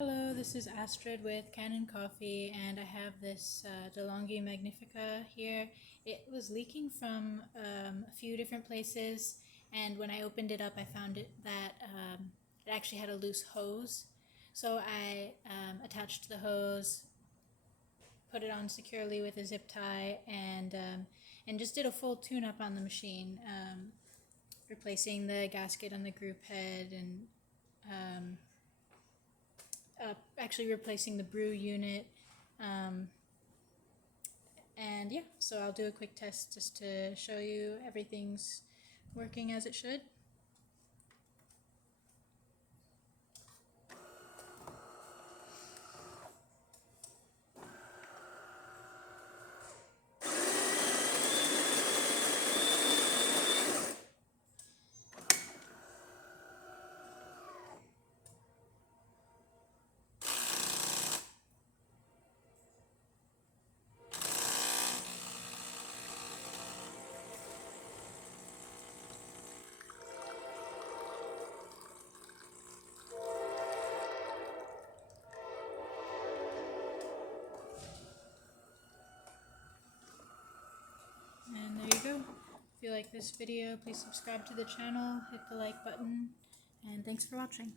Hello, this is Astrid with Kanen Coffee, and I have this DeLonghi Magnifica here. It was leaking from a few different places, and when I opened it up, I found that it actually had a loose hose. So I attached the hose, put it on securely with a zip tie, and just did a full tune-up on the machine, replacing the gasket on the group head and actually replacing the brew unit. And yeah, so I'll do a quick test just to show you everything's working as it should. And there you go. If you like this video, please subscribe to the channel, hit the like button, and thanks for watching.